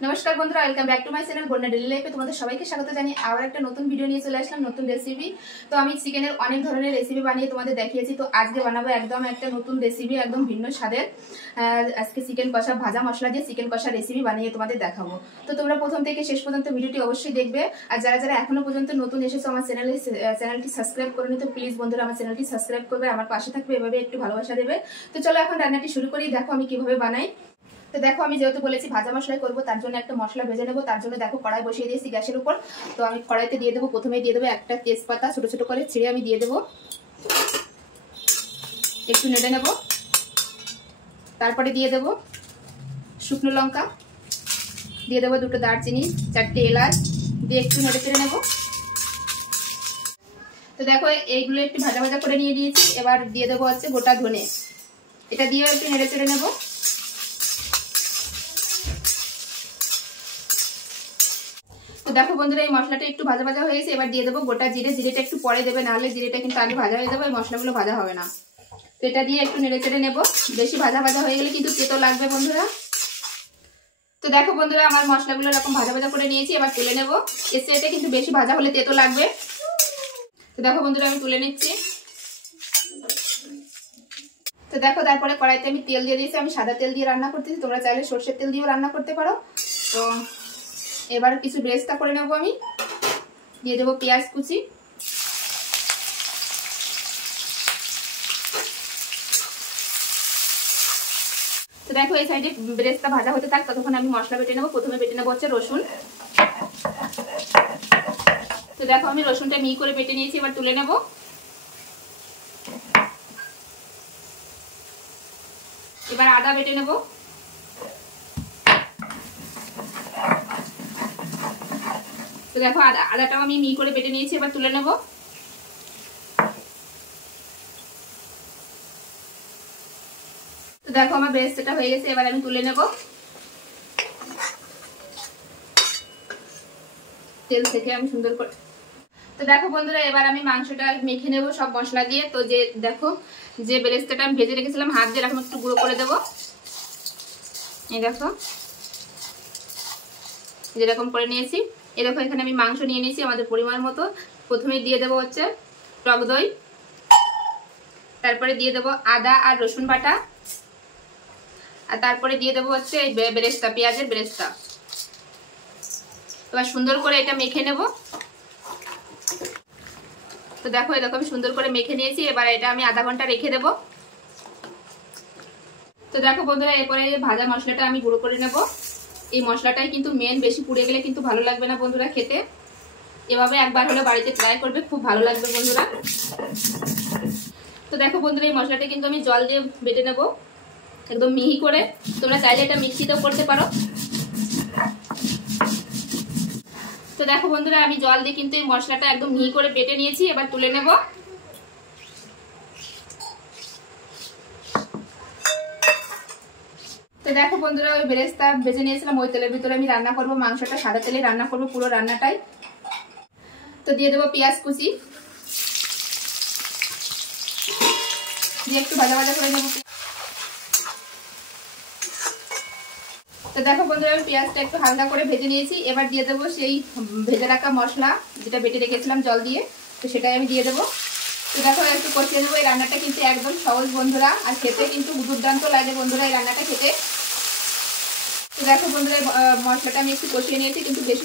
नमस्कार बंधुरा welcome back to my channel बन्या डेली लाइफे तुम्हारे सबाइके स्वागत जानिए आबार एक नतून भिडियो निये चले आसलाम नतून रेसिपि। तो आमी चिकेनेर अनेक धरनेर रेसिपि बानिये तुम्हादेर देखिएछि। तो आजके बानाबो एकदम एक नतून रेसिपि एकदम भिन्न स्वादेर। आजके चिकेन कषा भाजा मशला दिए चिकेन कषा रेसिपि बानिये तुम्हादेर देखाबो। तो तोमरा प्रथम थेके शेष पर्यन्त भिडियोटी अवश्यई देखबे। आर जारा जारा एखोनो पर्यन्त नतून एसेछो आमार चैनेलटी साबस्क्राइब करे निते प्लिज बंधुरा आमार चैनेलटी साबस्क्राइब करबे, आमार पाशे थाकबे, एभाবে একটু ভালোবাসা দেবে। তো চলো এখন রান্নাটি শুরু করি। দেখো আমি কিভাবে বানাই। तो देखो আমি যেহেতু বলেছি ভাজা মশলাই করব তার জন্য একটা মশলা ভেজে নেব। তার জন্য দেখো কড়াই বসিয়ে দিয়েছি গ্যাসের উপর। তো আমি কড়াইতে দিয়ে দেব, প্রথমেই দিয়ে দেব একটা তেজপাতা ছোট ছোট করে ছিঁড়ে আমি দিয়ে দেব, একটু নেড়ে নেব। তারপরে দিয়ে দেব শুকনো লঙ্কা, দিয়ে দেব দুটো দারচিনি, চারটে এলাচ দিয়ে একটু নেড়ে চেড়ে নেব। তো দেখো এইগুলো একটু ভাজা ভাজা করে নিয়ে নিয়েছি। এবার দিয়ে দেব হচ্ছে গোটা ধনে, এটা দিয়ে একটু নেড়ে চেড়ে নেব। তো দেখো বন্ধুরা এই মশলাটা একটু ভাজা ভাজা হয়ে গেছে। এবার দিয়ে দেবো গোটা জিরে, জিরেটা একটু পরে দেবে, নাহলে জিরেটা কিন্তু আগে ভাজা হয়ে যাবে, এই মশলাগুলো ভাজা হবে না। তো এটা দিয়ে একটু নেড়ে চেড়ে নেব। বেশি ভাজা ভাজা হয়ে গেলে কিন্তু তেতো লাগবে বন্ধুরা। তো দেখো বন্ধুরা আমার মশলাগুলো এরকম ভাজা ভাজা করে নিয়েছি, এবার তুলে নেব। এর সাথে কিন্তু বেশি ভাজা হলে তেতো লাগবে। তো দেখো বন্ধুরা আমি তুলে নিচ্ছি। তো দেখো তারপরে কড়াইতে আমি তেল দিয়ে দিয়েছি, আমি সাদা তেল দিয়ে রান্না করতেছি, তোমরা চাইলে সরষের তেল দিয়েও রান্না করতে পারো। তো এবার কিছু বেরেস্তা করে নেব। আমি দিয়ে দেবো পেঁয়াজ কুচি, তো দেখো এই সাইডে বেরেস্তা ভাজা হতে থাক, ততক্ষণ আমি মশলা বেটে নেব। প্রথমে বেটে নেবো হচ্ছে রসুন। তো দেখো আমি রসুনটা মিহি করে বেটে নিয়েছি, এবার তুলে নেব। এবার আদা বেটে নেব। তো দেখো আদাটাও আমি মিহি করে বেটে নিয়েছি, এবার তুলে নেব। তো দেখো আমার বেরেস্তাটা হয়ে গেছে, এবার আমি তুলে নেব তেল থেকে আমি সুন্দর করে। তো দেখো বন্ধুরা এবার আমি মাংসটা মেখে নেব সব মশলা দিয়ে। তো যে দেখো যে বেরেস্তাটা আমি ভেজে রেখেছিলাম হাত দিয়ে এরকম একটু গুঁড়ো করে দেব। এই দেখো যেরকম করে নিয়েছি। এই দেখো এখানে আমি মাংস নিয়ে নিয়েছি আমাদের পরিমাণ মতো। প্রথমে দিয়ে দেবো হচ্ছে টক দই, তারপরে দিয়ে দেবো আদা আর রসুন বাটা, আর তারপরে দিয়ে দেবো হচ্ছে এই বেরেস্তা, পেঁয়াজের বেরেস্তা। এবার সুন্দর করে এটা মেখে নেব। তো দেখো এরকম আমি সুন্দর করে মেখে নিয়েছি। এবার এটা আমি আধা ঘন্টা রেখে দেব। তো দেখো বন্ধুরা এরপরে ভাজা মশলাটা আমি গুঁড়ো করে নেব। এই মশলাটাই কিন্তু মেন, বেশি পুড়ে গেলে কিন্তু ভালো লাগবে না বন্ধুরা খেতে। এভাবে একবার হলে বাড়িতে ট্রাই করবে, খুব ভালো লাগবে বন্ধুরা। তো দেখো বন্ধুরা এই মশলাটা কিন্তু আমি জল দিয়ে বেটে নেব একদম মিহি করে। তোমরা চাইলে এটা মিক্সিতেও করতে পারো। তো দেখো বন্ধুরা আমি জল দিয়ে কিন্তু এই মশলাটা একদম মিহি করে বেটে নিয়েছি, এবার তুলে নেব। তো দেখো বন্ধুরা ওই বেরেস্তা ভেজে নিয়েছিলাম ওই তেলের ভিতরে আমি রান্না করব মাংসটা, সাদা তেলে রান্না করব পুরো রান্নাটাই। তো দিয়ে দেবো পেঁয়াজ কুচি, দিয়ে একটু ভাজা ভাজা করে নেব। তো দেখো বন্ধুরা আমি পেঁয়াজটা একটু হালকা করে ভেজে নিয়েছি। এবার দিয়ে দেবো সেই ভেজে রাখা মশলা যেটা বেটে রেখেছিলাম জল দিয়ে, তো সেটাই আমি দিয়ে দেবো। তো দেখো একটু কষিয়ে নেবো। এই রান্নাটা কিন্তু একদম সহজ বন্ধুরা, আর খেতে কিন্তু দুর্দান্ত লাগে বন্ধুরা এই রান্নাটা খেতে। তো দেখো বন্ধুরা মশলাটা আমি একটু কষিয়ে নিয়েছি, কিন্তু বেশি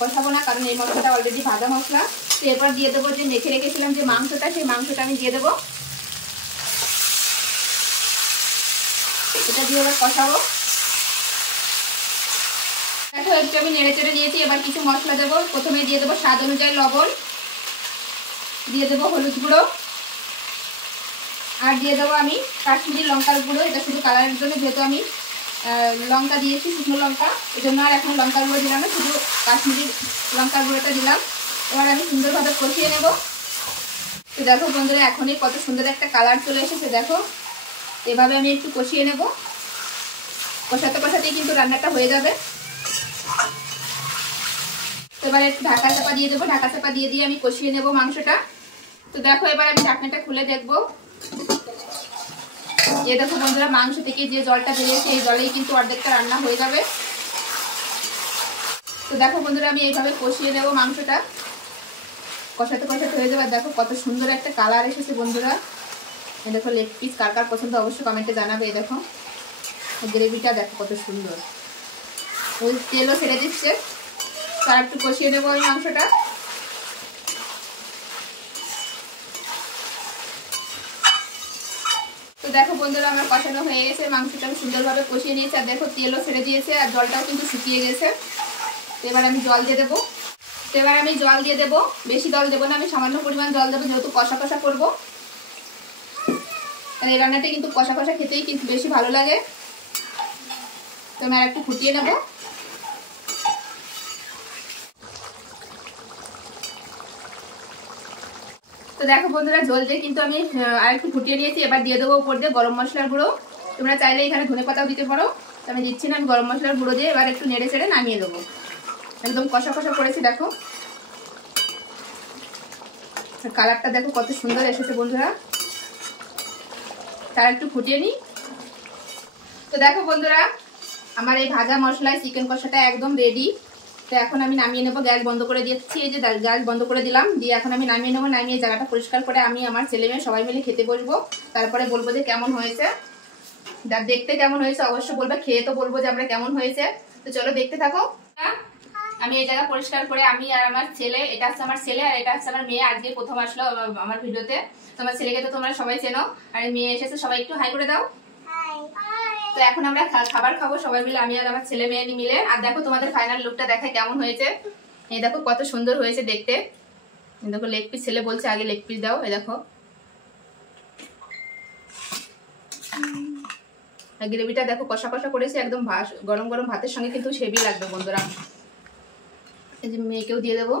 কষাবো না, কারণ এই মশলাটা অলরেডি ভাজা মশলা। তো এরপর দিয়ে দেবো যে মেখে রেখেছিলাম যে মাংসটা, সেই মাংসটা আমি দিয়ে দেবো। এটা দিয়ে এবার কষাবো। দেখো একটু আমি নেড়ে চেড়ে নিয়েছি। এবার কিছু মশলা দেবো। প্রথমে দিয়ে দেবো স্বাদ অনুযায়ী লবণ, দিয়ে দেবো হলুদ গুঁড়ো, আর দিয়ে দেবো আমি কাশ্মীরি লঙ্কার গুঁড়ো। এটা শুধু কালারের জন্য, যেহেতু আমি লঙ্কা দিয়েছি শুকনো লঙ্কা, এই জন্য আর এখন লঙ্কার গুঁড়ো দিলাম না, শুধু কাশ্মীরি লঙ্কার গুঁড়োটা দিলাম। এবার আমি সুন্দরভাবে কষিয়ে নেব। তো দেখো বন্ধুরা এখনই কত সুন্দর একটা কালার চলে এসেছে। দেখো এভাবে আমি একটু কষিয়ে নেব। কষাতে কষাতেই কিন্তু রান্নাটা হয়ে যাবে। এবারে একটু ঢাকা চাপা দিয়ে দেবো। ঢাকা চাপা দিয়ে আমি কষিয়ে নেব মাংসটা। তো দেখো এবার আমি ঢাকনাটা খুলে দেখবো। ये देखो बंधुरा मांस থেকে যে জলটা বেরিয়েছে এই জলেই কিন্তু অর্ধেকটা রান্না হয়ে যাবে। তো দেখো বন্ধুরা আমি এইভাবে কষিয়ে নেব মাংসটা, কষাতে কষাতে হয়ে যাবে। দেখো কত সুন্দর একটা কালার এসেছে বন্ধুরা। এই দেখো লেগ পিস কার কার পছন্দ অবশ্যই কমেন্টে জানাবে। এই দেখো গ্রেভিটা দেখো কত সুন্দর, ওই তেলও ছেড়ে দিচ্ছে। তার একটু কষিয়ে নেবো ওই মাংসটা। তো দেখো বন্ধুরা আমার কষানো হয়ে গেছে, মাংসটা আমি সুন্দরভাবে কষিয়ে নিয়েছি। আর দেখো তেলও ছেড়ে দিয়েছে আর জলটাও কিন্তু শুকিয়ে গেছে। তো এবার আমি জল দিয়ে দেবো। বেশি জল দেবো না, আমি সামান্য পরিমাণ জল দেবো, যেহেতু কষা কষা করবো। আর এই রান্নাটা কিন্তু কষা কষা খেতেই কিন্তু বেশি ভালো লাগে। তো আমি আর একটু ফুটিয়ে নেবো। তো দেখো বন্ধুরা ঝোলটা কিন্তু আমি আর একটু ফুটিয়ে নিয়েছি। এবার দিয়ে দেবো উপর দিয়ে গরম মশলার গুঁড়ো। তোমরা চাইলে এখানে ধনে পাতাও দিতে পারো, তো আমি দিচ্ছি না। আমি গরম মশলার গুঁড়ো দিয়ে এবার একটু নেড়ে চেড়ে নামিয়ে দেবো। একদম কষা কষা করেছি। দেখো কালারটা দেখো কত সুন্দর এসেছে বন্ধুরা। তার একটু ফুটিয়ে নিই। তো দেখো বন্ধুরা আমার এই ভাজা মশলায় চিকেন কষাটা একদম রেডি। তো এখন আমি নামিয়ে নেবো। গ্যাস বন্ধ করে দিচ্ছি। এই যে গ্যাস বন্ধ করে দিলাম, দিয়ে এখন আমি নামিয়ে নেবো। নামিয়ে জায়গাটা পরিষ্কার করে আমি আমার ছেলে মেয়ে সবাই মিলে খেতে বসবো। তারপরে বলবো যে কেমন হয়েছে, দেখতে কেমন হয়েছে অবশ্যই বলবে, খেয়ে তো বলবো যে আমরা কেমন হয়েছে। তো চলো দেখতে থাকো। আমি এই জায়গা পরিষ্কার করে আমি আর আমার ছেলে, এটা হচ্ছে আমার ছেলে আর এটা হচ্ছে আমার মেয়ে, আজকে প্রথম আসলো আমার ভিডিওতে। তোমার ছেলেকে তো তোমরা সবাই চেনো, আর মেয়ে এসেছে, সবাই একটু হাই করে দাও। তো এখন আমরা খাবার খাবো সবাই মিলে, আমি আর আমার ছেলে মেয়ে মিলে। আর দেখো তোমাদের ফাইনাল লুকটা দেখায় কেমন হয়েছে। এই দেখো কত সুন্দর হয়েছে দেখতে। দেখো লেগ পিস, ছেলে বলছে আগে লেগ পিস দাও। এই দেখো গ্রেভিটা দেখো কষা কষা করেছে একদম, গরম গরম ভাতের সঙ্গে কিন্তু হেভি লাগবে বন্ধুরা। এই যে মেয়েকেও দিয়ে দেবো।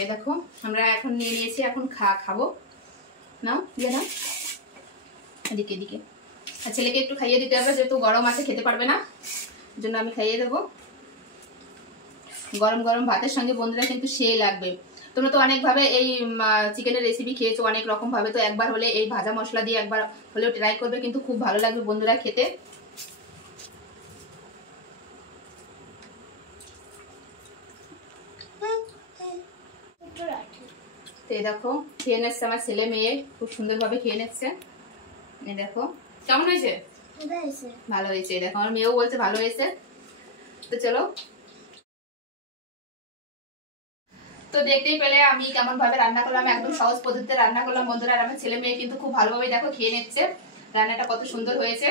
এই দেখো আমরা এখন নিয়ে নিয়েছি, এখন খাবো। নাও দিয়ে নাও এদিকে এদিকে। আর ছেলেকে একটু খাইয়ে দিতে হবে, যেহেতু গরম আছে খেতে পারবে না, জন্য আমি খাইয়ে দেবো। গরম গরম ভাতের সঙ্গে বন্ধুরা কিন্তু সেই লাগবে। তোমরা তো অনেকভাবে এই চিকেনের রেসিপি খেয়েছো অনেক রকম ভাবে, তো একবার হলে এই ভাজা মশলা দিয়ে একবার হলেও ট্রাই করবে, কিন্তু খুব ভালো লাগবে বন্ধুরা খেতে। তো এই দেখো খেয়ে নিচ্ছে আমার ছেলে মেয়ে, খুব সুন্দরভাবে খেয়ে নিচ্ছে। এই দেখো কেমন হয়েছে? ভালো হয়েছে। এই দেখো আমার মেয়েও বলছে ভালো হয়েছে। তো চলো, তো দেখতেই পেলে আমি কেমন ভাবে রান্না করলাম, একদম সহজ পদ্ধতিতে রান্না করলাম বন্ধুরা। আর আমার ছেলে মেয়ে কিন্তু খুব ভালোভাবে দেখো খেয়ে নিচ্ছে। রান্নাটা কত সুন্দর হয়েছে,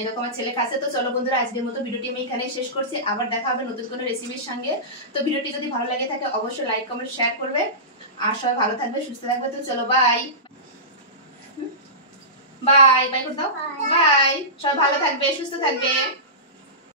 এরকম আমার ছেলে খাচ্ছে। তো চলো বন্ধুরা আজকের মতো ভিডিওটি আমি এখানেই শেষ করছি। আবার দেখা হবে নতুন কোনো রেসিপির সঙ্গে। তো ভিডিওটি যদি ভালো লাগে থাকে অবশ্যই লাইক কমেন্ট শেয়ার করবে। আর সবাই ভালো থাকবে সুস্থ থাকবে। তো চলো বাই বাই বাই করে দাও। বাই, সবাই ভালো থাকবে সুস্থ থাকবে।